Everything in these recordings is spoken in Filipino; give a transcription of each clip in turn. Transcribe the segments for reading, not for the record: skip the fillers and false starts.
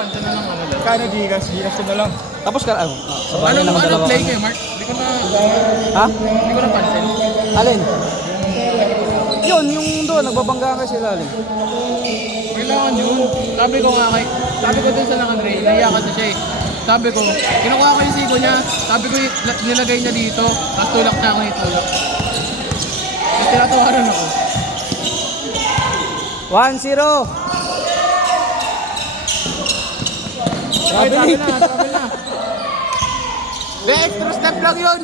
pansin na lang ano lang. Kano Gcash? Gcash na lang. Tapos ka, sabay na Ano play kami. kayo, Mark? Ha? Hindi ko na pansin. Alin? Yun, yung doon, nagbabangga ka sila alin. Kailangan yun. Sabi ko dun sa nakandre, nahiya kasi siya eh. Sabi ko, kinukuha ko yung sigo niya. Sabi ko, nilagay niya dito. Tapos tulak na ako yung tulak. Tapos tinatawaran ako. 1-0. Travel na. Be, extra step lang yun.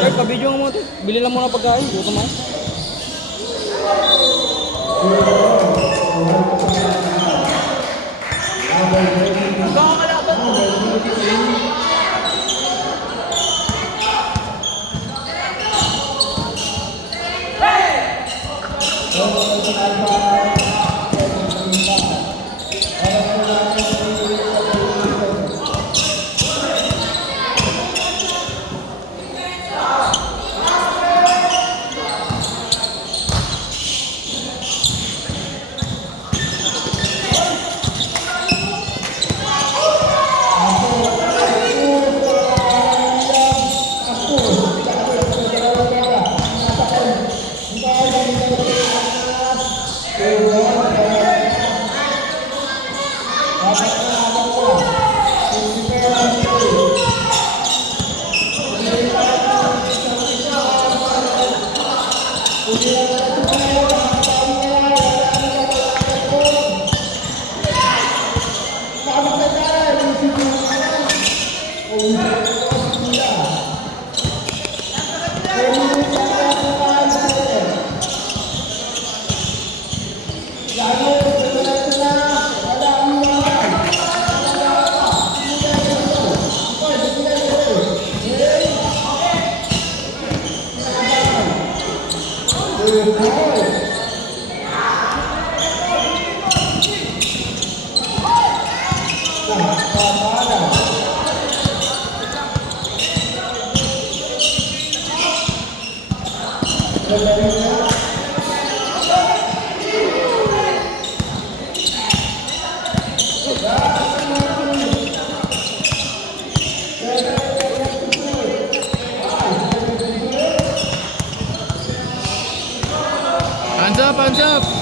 Ay, pabidyo mo ito. Bili lang muna pagkain. Gutom mo. Hands up!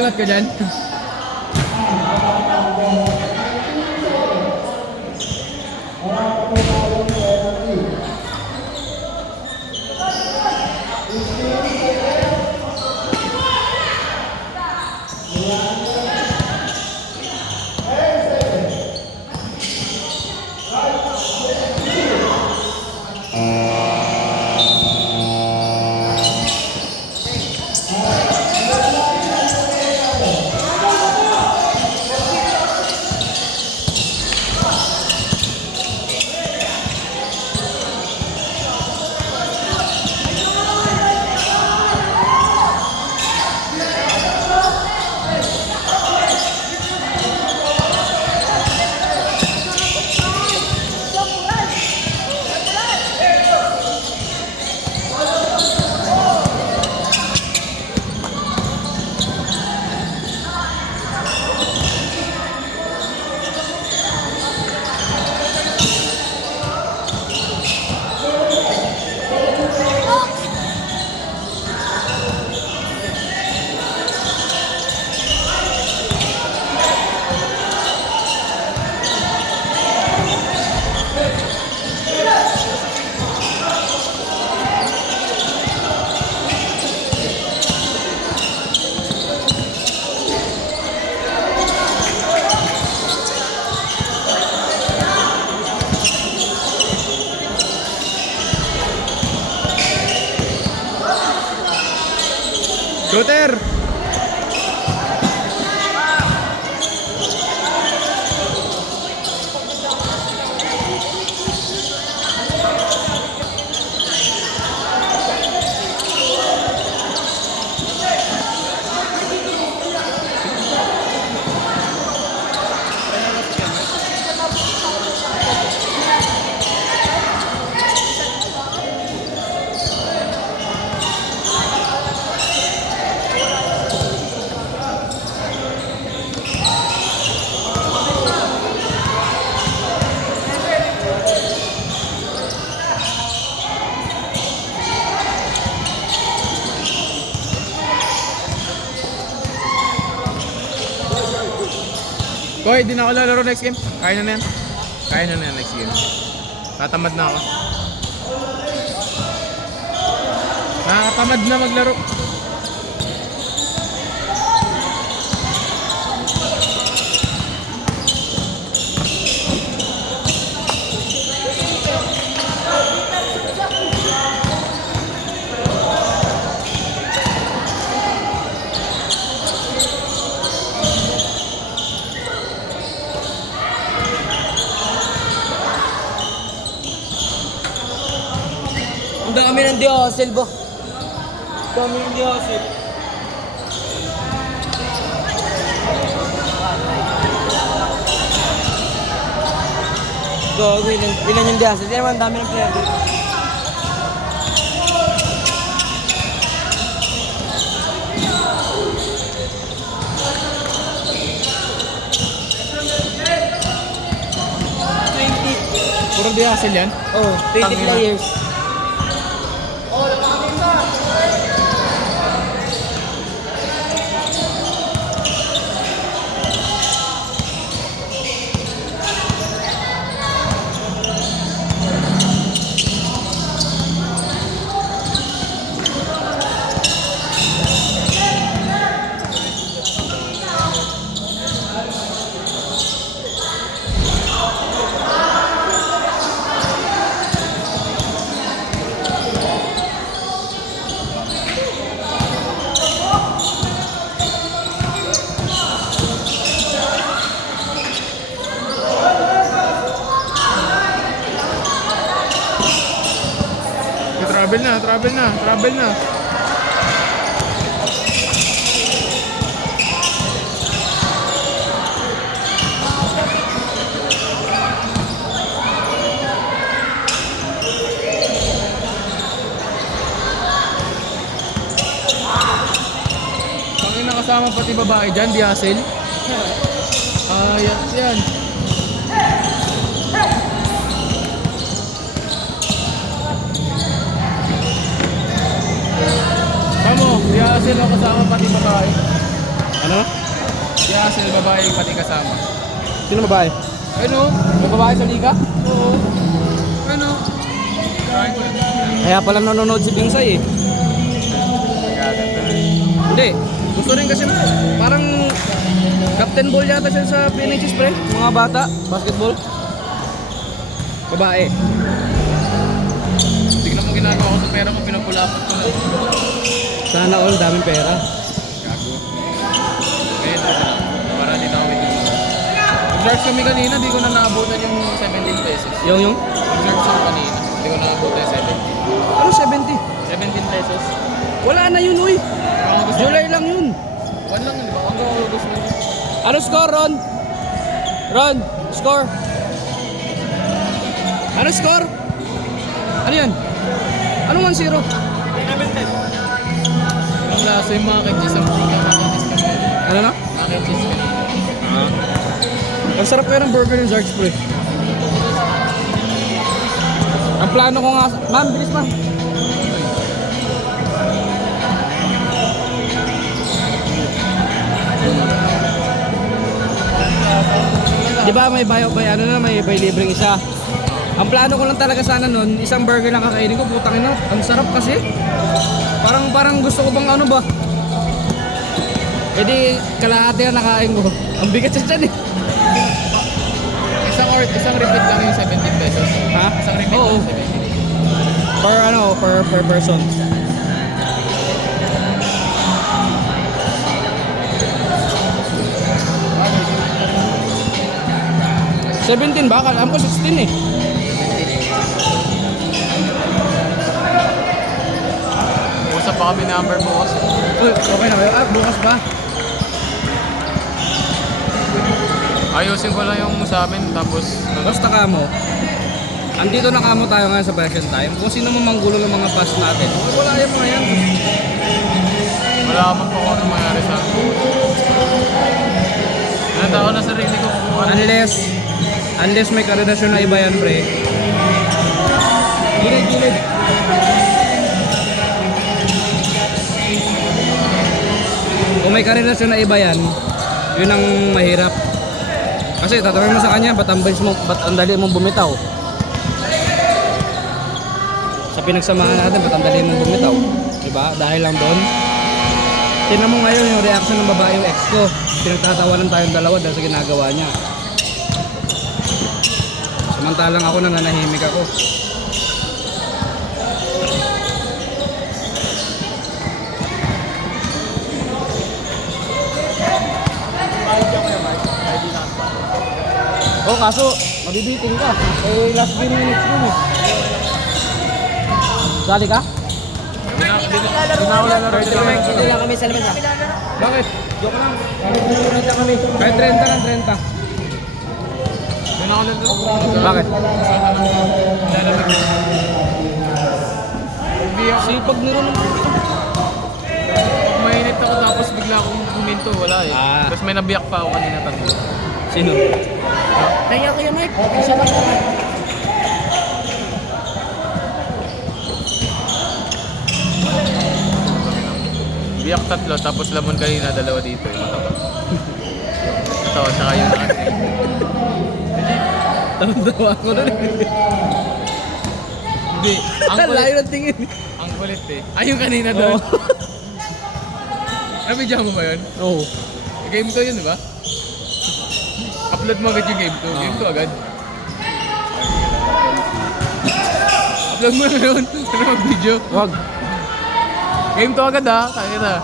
Liwat ka dyan. Shooter! Koy, di na ako lalaro next game. Kaya na yan. Kaya na yan next game. Tatamad na ako. Nakakatamad na maglaro. Ang dami ng Diosel ba? Dami ng Diosel. Gago, ilan yung Diosel? Hindi naman, dami ng player. Puro di hassle yan. Oh, 20 Tangina. players. Travel na. Pangin na kasama pati babae dyan, di hassle. Yan. Di hassle ako kasama pati babae. Ano? Di hassle babae pati kasama. Sino babae? Ano? May babae sa liga? Oo. Ano? Kaya pala nanonood si Bingsay eh. Hindi. Gusto rin kasi parang captain ball yata siya sa PNHS pre. Mga bata, basketball. Babae. Tignan mo ginagawa ko sa pera ko, pinapulapot ko na. Sana all, daming pera. Gago. Kaya ito na. Para di na kami dito. Nag-charge kami kanina, di ko na naabutan yung 17 pesos. Yung? Nag-charge ako kanina, di ko naabutan yung 17. Ano 70? 17 pesos. Wala na yun uy. Baka gusto July lang yun. One lang yun, baka gusto mo. Ano score Ron? Ron, score. Ano score? Ano yan? Anong 1-0? Ang laso yung mga cheese ang mga cheese kami. Ano na? Mga cheese kami. Ang sarap kaya ng burger ng Zarks pre. Ang plano ko nga, ma'am, bilis ma'am. Di ba may may libreng isa. Ang plano ko lang talaga sana nun, isang burger lang kakainin ko, putang ina, ang sarap kasi. Parang gusto ko bang ano ba? E di, kalahati na nakain ko. Ang bigat sa tiyan eh. Isang repeat lang yung 17 pesos. Ha? Isang repeat Oo. lang 17. Per person. 17 ba? Alam ko 16 eh. Usap pa kami number bukas. Uy, okay na kayo. Bukas ba? Ayusin ko lang yung sa amin, tapos Basta kamo. Andito na kamo tayo ngayon sa version time. Kung sino man manggulo ng mga pass natin. Wala yung mga yan. malaman pa kung ano mangyari sa akin. Nanda ko na sarili ko kung ano. Unless may karelasyon na iba yan, pre. Gilid. Kung may karelasyon na iba yan, yun ang mahirap. Kasi tatanungin mo sa kanya, ba't ang dali mong bumitaw? Sa pinagsamahan natin, ba't ang dali mong bumitaw? Diba? Dahil lang doon. Tingnan mo ngayon yung reaction ng babae yung ex ko. Pinagtatawanan tayong dalawa dahil sa ginagawa niya. Samantalang ako nananahimik ako. Oh, kaso mabibiting ka. Eh, last 3 minutes yun eh. Sali ka? Dinawala na rin sila. Dito lang kami sa labas ah. Bakit? Joke lang. Dito kami. Kahit 30 lang, 30. Dinawala na Bakit? Hindi ako. Sipag niro ng Mainit ako tapos bigla akong huminto. Wala eh. Ah. Tapos may nabiyak pa ako kanina tatlo. Sino? Kaya kuya Mike. Isa ba? Biyak tatlo, tapos lamon kanina, dalawa dito. Ito, saka yun kasi. Tawa ko na rin. Hindi, ang Layo kulit, ng tingin. ang kulit eh. Ay, yung kanina doon. Oo. Nabidyan mo ba yun? Oo. Game 2 yun, di ba? Upload mo agad yung game 2. Game 2 agad. Upload mo na yun. Ano mag-video? Wag. Game 2 agad ha. Kaya na.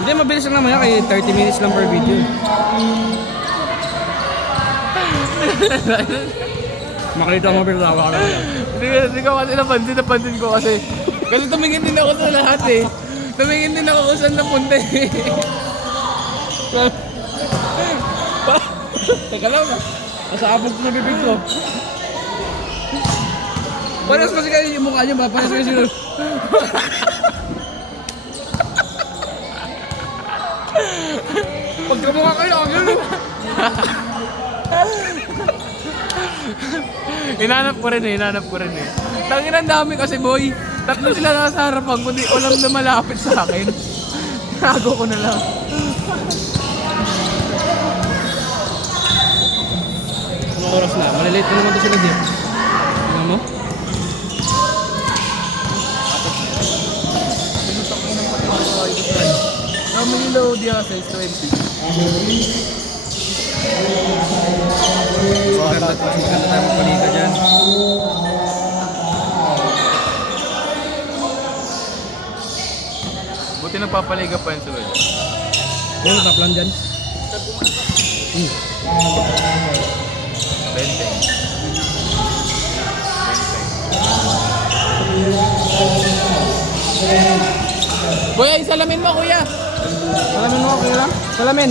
Hindi, mabilis lang naman yan. Kaya 30 minutes lang per video. Makalito mo pero tawa ka lang. Hindi ko kasi napansin ko kasi. Kasi tumingin din ako sa lahat eh. Tumingin din ako kung saan napunta eh. Teka lang na. Nasa abog na bibig ko. Parehas kasi kayo yung mukha nyo ba? Parehas kayo sila. Pagkamukha kayo, ang yun. Hinanap ko rin eh. Tangin ang dami kasi boy. Tatlo sila nasa harapan kundi walang na malapit sa akin. Nago ko na lang. Anong oras na? Malilate na naman to sila dito. Tingnan mo? Camilo Diaz 620. Maganda tayo magbalita dyan. Buti nagpapaliga pa yun sa wala. Yung taplan dyan. 20. Kuya, isalamin mo kuya. Salamin mo, okay lang? Salamin.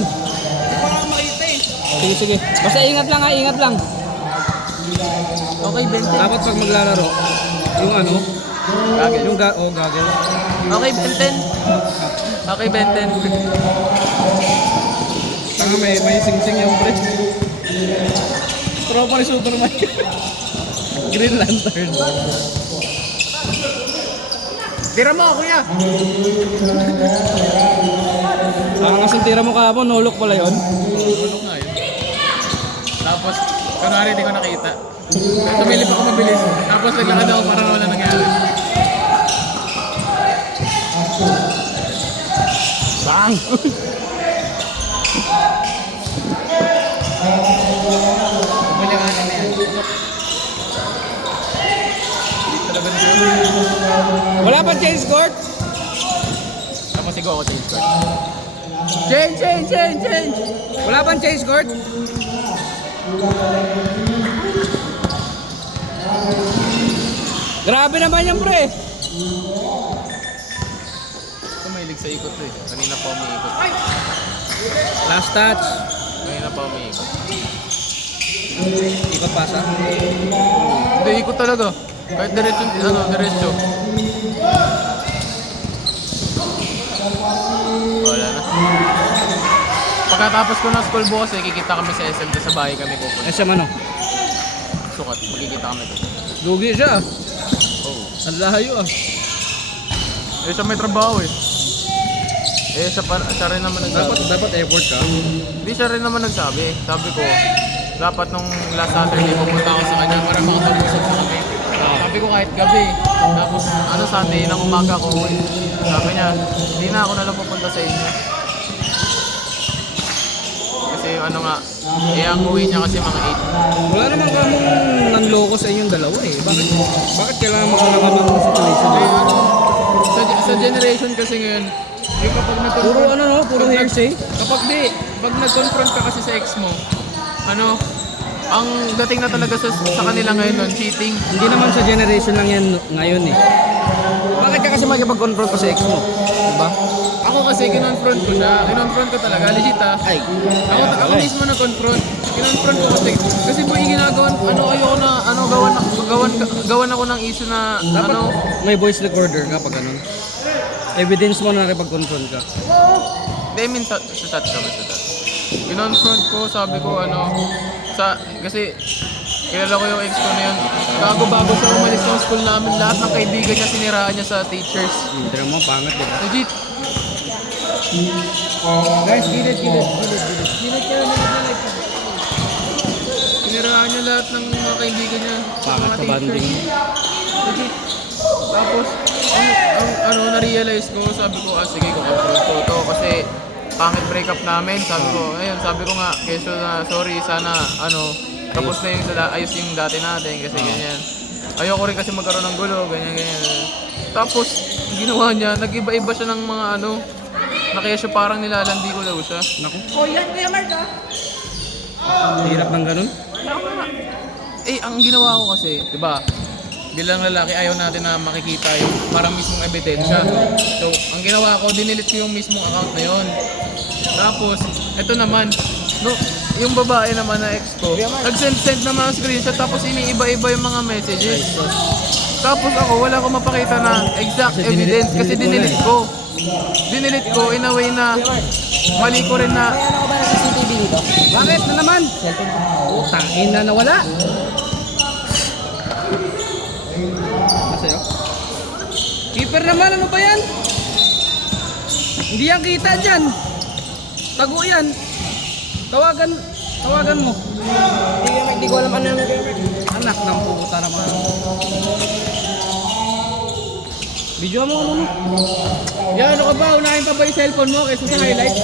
Parang makita eh. Sige, sige. Basta ingat lang ha, ingat lang. Okay, 20. Dapat pag maglalaro, yung ano, Gagel. yung gagel. Okay, 20. Okay, 20. Tanga may sing-sing yung pre. Tropa ni Superman. Green Lantern. Tira mo kuya. Ang asang tira mo kahapon, nulok pala yun. Tulog nga yun. Tapos, kunwari di ko nakita. Tumilip ako mabilis. Tapos naglakad ako parang wala nangyari. Bang! Huli ka na yan. Talaga na siya. Wala pa change court? Tapos sigaw ako change card. Change! Wala pang change court? Grabe naman yan, pre. Ito mahilig sa ikot eh. Kanina pa umiikot. Last touch. Kanina pa umiikot. Ikot pasa. Hindi, ikot talaga. Kahit diretso, diretso. Wala na. Pagkatapos ko ng school bukas eh, kikita kami sa SM sa bahay kami pupunta. SM ano? Sukat, magkikita kami doon. Lugi siya. Oh. Ang layo ah. Eh, siya may trabaho eh. Eh, siya rin naman nagsabi. Dapat effort ka. Hindi siya rin naman nagsabi. Sabi ko, dapat nung last Saturday pupunta ako sa kanya para makapag-usap sa kami. Sabi ko kahit gabi. Tapos Sunday ng umaga ako uwi. Sabi niya, hindi na ako nalang pupunta sa inyo. Kasi ang uwi niya kasi mga 8. Wala naman kamong nanloko sa inyong dalawa eh. Bakit kailangan makalangaman ng situation? Sa generation kasi ngayon, yung kapag nag-confront, Puro hearsay. pag nag-confront ka kasi sa ex mo, ang dating na talaga sa kanila ngayon nun, cheating. Hindi naman sa generation lang yan ngayon eh. Bakit ka kasi makikipag-confront ko sa ex mo? Diba? Ako kasi kinonfront ko siya. Kinonfront ko talaga, legit ah. Ay. Ako mismo na-confront. Kinonfront ko kasi po yung ginagawan, ayoko na, gawan ako ng issue na, Dapat may voice recorder ka pag ganun. Evidence mo na nakipag-confront ka. Hindi, I mean, sa chat kami sa chat. Kinonfront ko, sabi ko, kasi kilala ko yung ex ko na yun. Bago siya umalis ng school namin, lahat ng kaibigan niya siniraan niya sa teachers. Hindi mo, pangit diba? Legit. Guys, gilid kayo na like. Siniraan niya lahat ng mga kaibigan niya. Pangit sa banding. Legit. Tapos, na-realize ko, sabi ko, sige, confront ko to kasi pangit breakup namin. Sabi ko nga, keso na, sorry, sana, tapos na yung ayos yung dati natin kasi ganyan. Ayoko rin kasi magkaroon ng gulo, ganyan. Tapos, ginawa niya, nag-iba-iba siya ng mga na kaya siya parang nilalandi ko daw siya. Naku, Oh, yan Kuya Mark ah. hirap ng ganun. Ang ginawa ko kasi, di ba, bilang lalaki, ayaw natin na makikita yung parang mismong ebidensya. So, ang ginawa ko, dinilit ko yung mismong account na yun. Tapos, eto naman, yung babae naman na ex ko, nag-send naman ng screenshot tapos iniiba-iba yung mga messages. Tapos ako, wala ko mapakita na exact evidence kasi dinilit ko. Dinilit ko in a way na mali ko rin na. May ano ko ba na CCTV dito? Bakit na naman? Cellphone ko. Utangin na nawala. Masaya? Keeper naman, ano ba yan? Hindi yan kita dyan. Tago yan. Tawagan mo. Hindi ko alam ano naman Kuya Mark. Anak ng puta naman. Video mo ano? Yan, ano ka ba? Unahin pa ba yung cellphone mo kaysa sa highlight?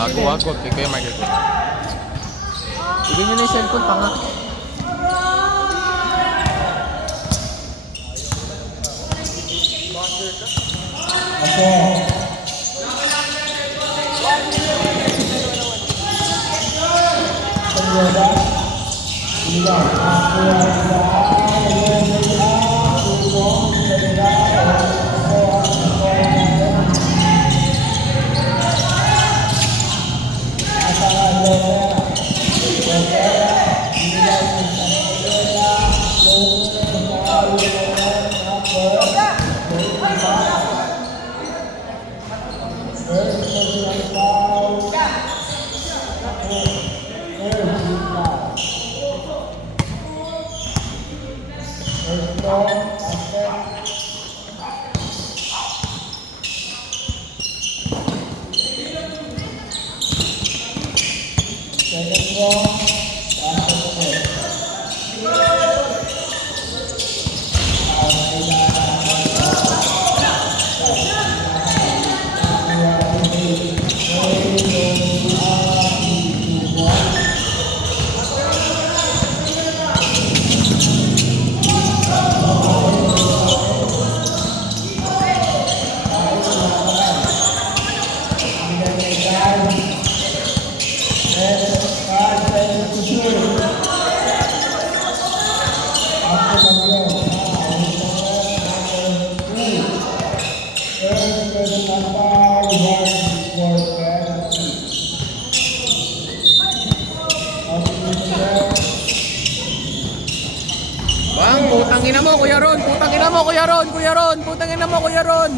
Gago, wag. Kaya kayo mag-record. Ibigay nyo na yung cellphone, tanga. Kuya Ron. Putang ina mo, Kuya Ron.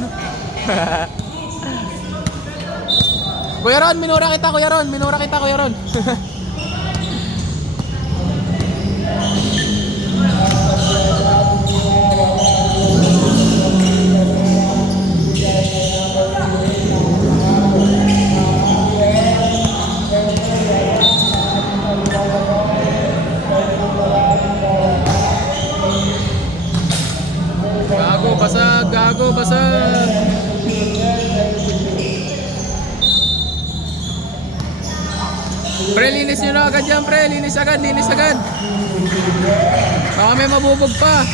Kuya Ron, minura kita, Kuya Ron. Minura kita, Kuya Ron. Gago, basag. Gago, basag. Pre, linis nyo na agad yan, pre. Linis agad, linis agad. Baka may mabubog pa.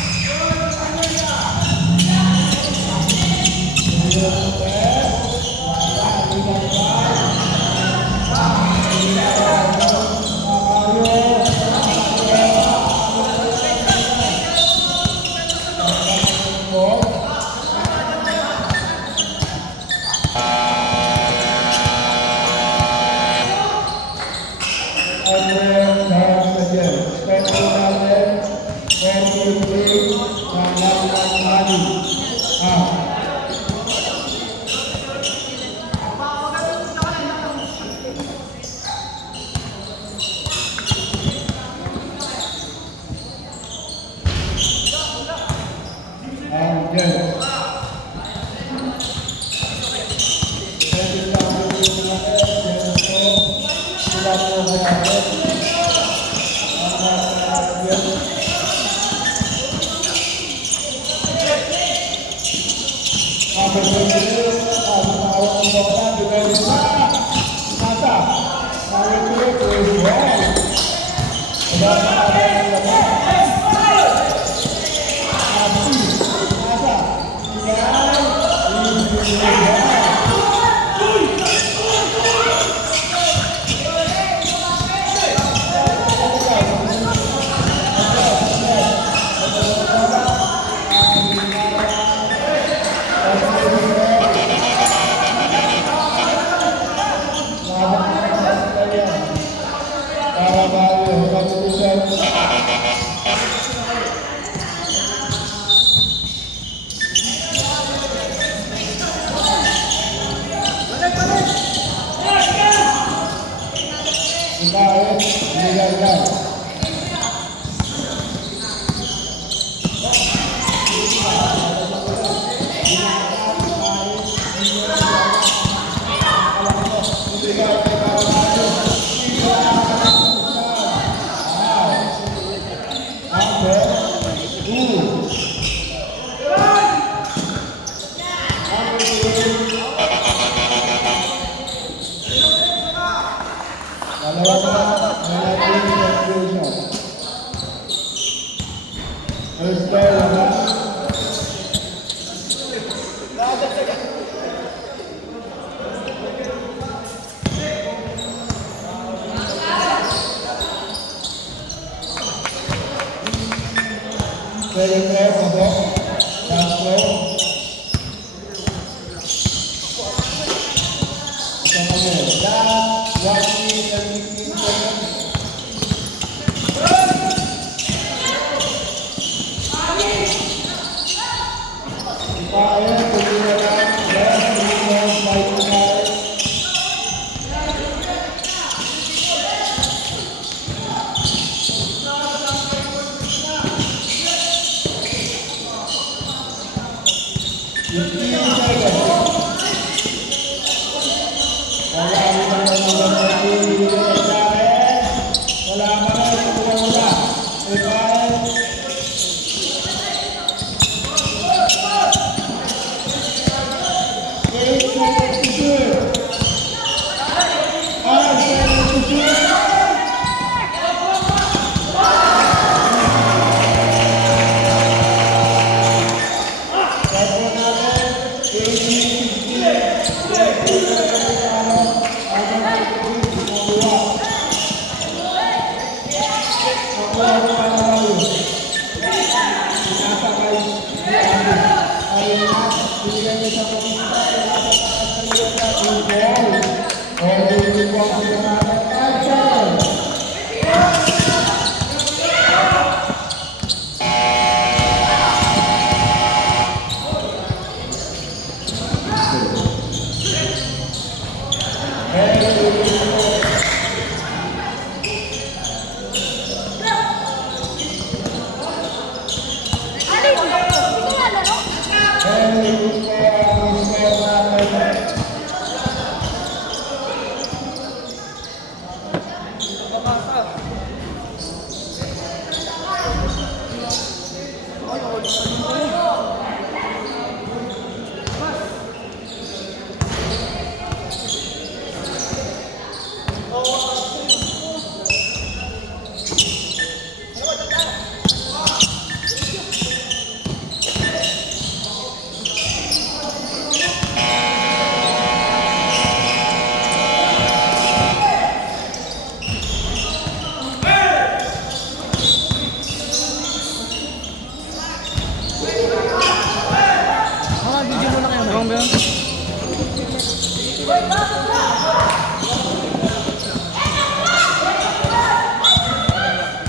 ba yun?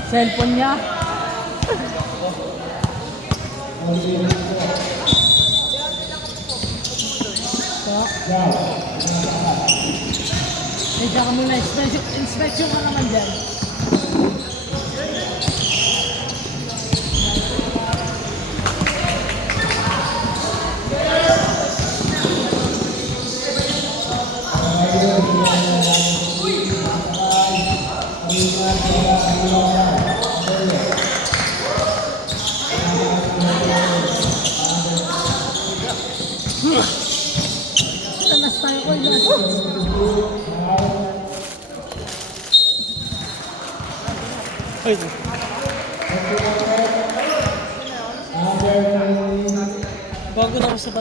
Cellphone niya. Teka ka muna, inspection ka naman dyan. Tanas tayo ko yun. Bago na ako sa